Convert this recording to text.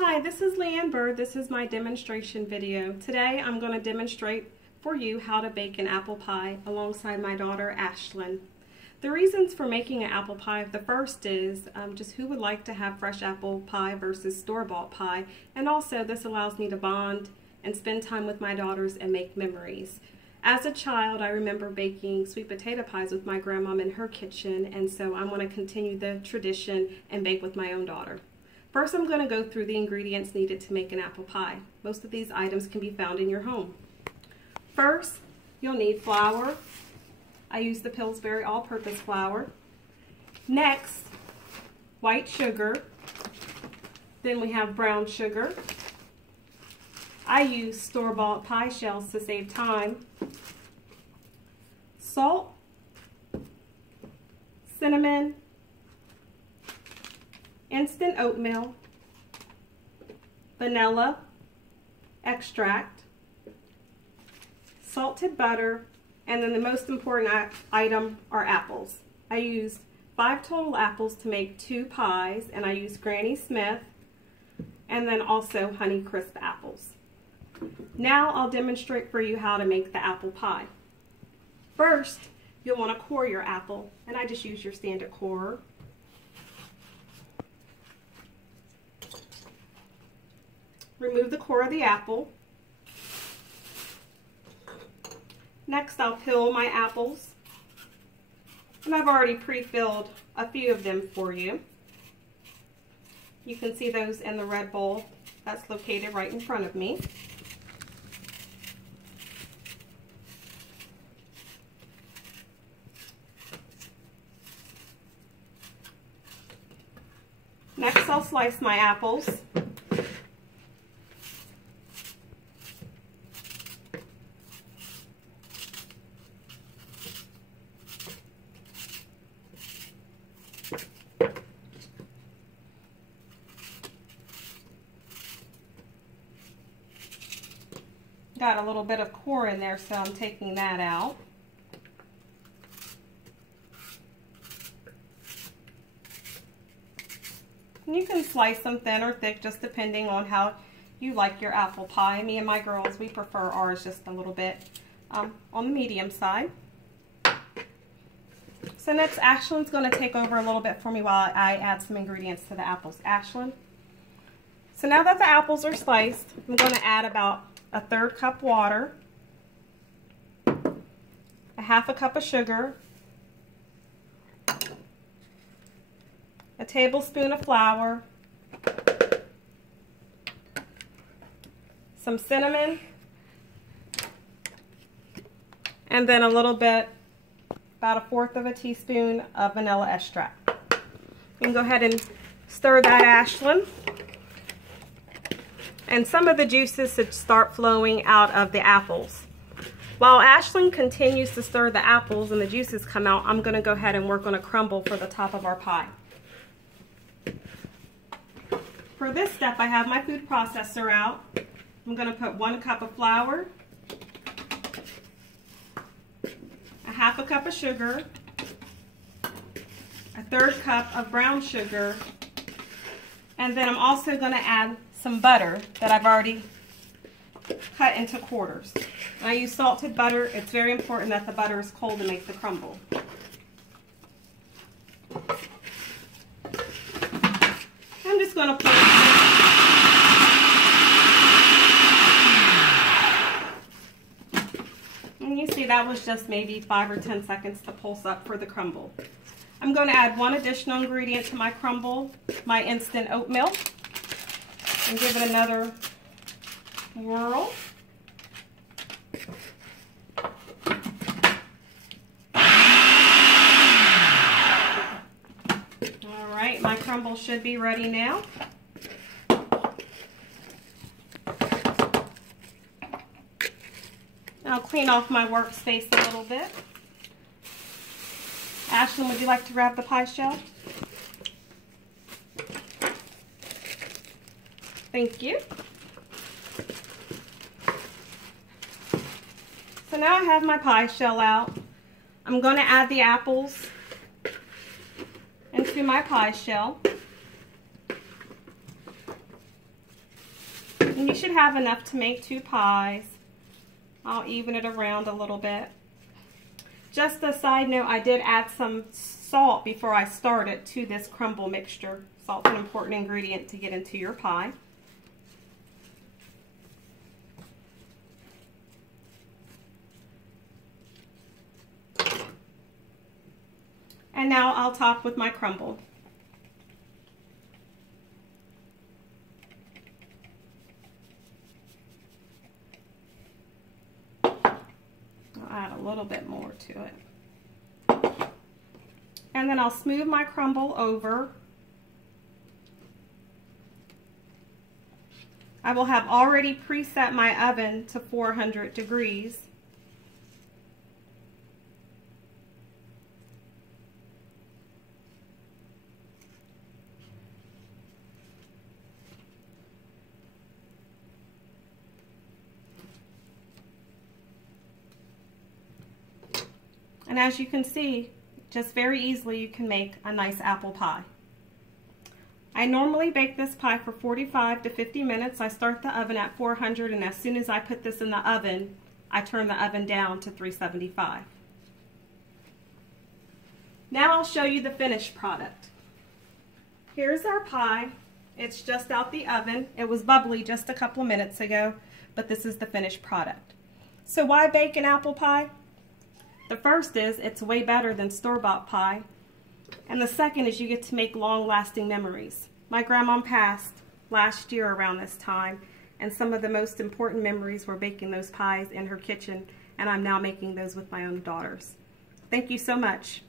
Hi, this is Leanne Bird. This is my demonstration video. Today I'm going to demonstrate for you how to bake an apple pie alongside my daughter Ashlyn. The reasons for making an apple pie, the first is just who would like to have fresh apple pie versus store-bought pie, and also this allows me to bond and spend time with my daughters and make memories. As a child, I remember baking sweet potato pies with my grandmom in her kitchen, and so I'm going to continue the tradition and bake with my own daughter. First, I'm going to go through the ingredients needed to make an apple pie. Most of these items can be found in your home. First, you'll need flour. I use the Pillsbury all-purpose flour. Next, white sugar. Then we have brown sugar. I use store-bought pie shells to save time. Salt, cinnamon, instant oatmeal, vanilla extract, salted butter, and then the most important item are apples. I used 5 total apples to make 2 pies, and I used Granny Smith and then also Honeycrisp apples. Now I'll demonstrate for you how to make the apple pie. First, you'll want to core your apple, and I just use your standard corer. Remove the core of the apple. Next, I'll peel my apples, and I've already pre-filled a few of them for you. You can see those in the red bowl that's located right in front of me. Next, I'll slice my apples. Got a little bit of core in there, so I'm taking that out. And you can slice them thin or thick, just depending on how you like your apple pie. Me and my girls, we prefer ours just a little bit on the medium side. So next, Ashlyn's going to take over a little bit for me while I add some ingredients to the apples. Ashlyn? So now that the apples are sliced, I'm going to add about a 1/3 cup water, a 1/2 cup of sugar, a tablespoon of flour, some cinnamon, and then a little bit, about 1/4 teaspoon of vanilla extract. You can go ahead and stir that, Ashlyn. And some of the juices should start flowing out of the apples. While Ashlyn continues to stir the apples and the juices come out, I'm going to go ahead and work on a crumble for the top of our pie. For this step, I have my food processor out. I'm going to put 1 cup of flour, a 1/2 cup of sugar, a 1/3 cup of brown sugar, and then I'm also going to add some butter that I've already cut into quarters. I use salted butter. It's very important that the butter is cold to make the crumble. I'm just going to put and you see that was just maybe 5 or 10 seconds to pulse up for the crumble. I'm going to add 1 additional ingredient to my crumble, my instant oatmeal, and give it another whirl. All right, my crumble should be ready now. I'll clean off my workspace a little bit. Ashlyn, would you like to wrap the pie shell? Thank you. So now I have my pie shell out. I'm going to add the apples into my pie shell. And you should have enough to make 2 pies. I'll even it around a little bit. Just a side note, I did add some salt before I started to this crumble mixture. Salt's an important ingredient to get into your pie. And now I'll top with my crumble. I'll add a little bit more to it. And then I'll smooth my crumble over. I will have already preset my oven to 400 degrees. And as you can see, just very easily you can make a nice apple pie. I normally bake this pie for 45 to 50 minutes. I start the oven at 400, and as soon as I put this in the oven, I turn the oven down to 375. Now I'll show you the finished product. Here's our pie. It's just out the oven. It was bubbly just a couple of minutes ago, but this is the finished product. So why bake an apple pie? The first is it's way better than store-bought pie. And the second is you get to make long-lasting memories. My grandma passed last year around this time, and some of the most important memories were baking those pies in her kitchen, and I'm now making those with my own daughters. Thank you so much.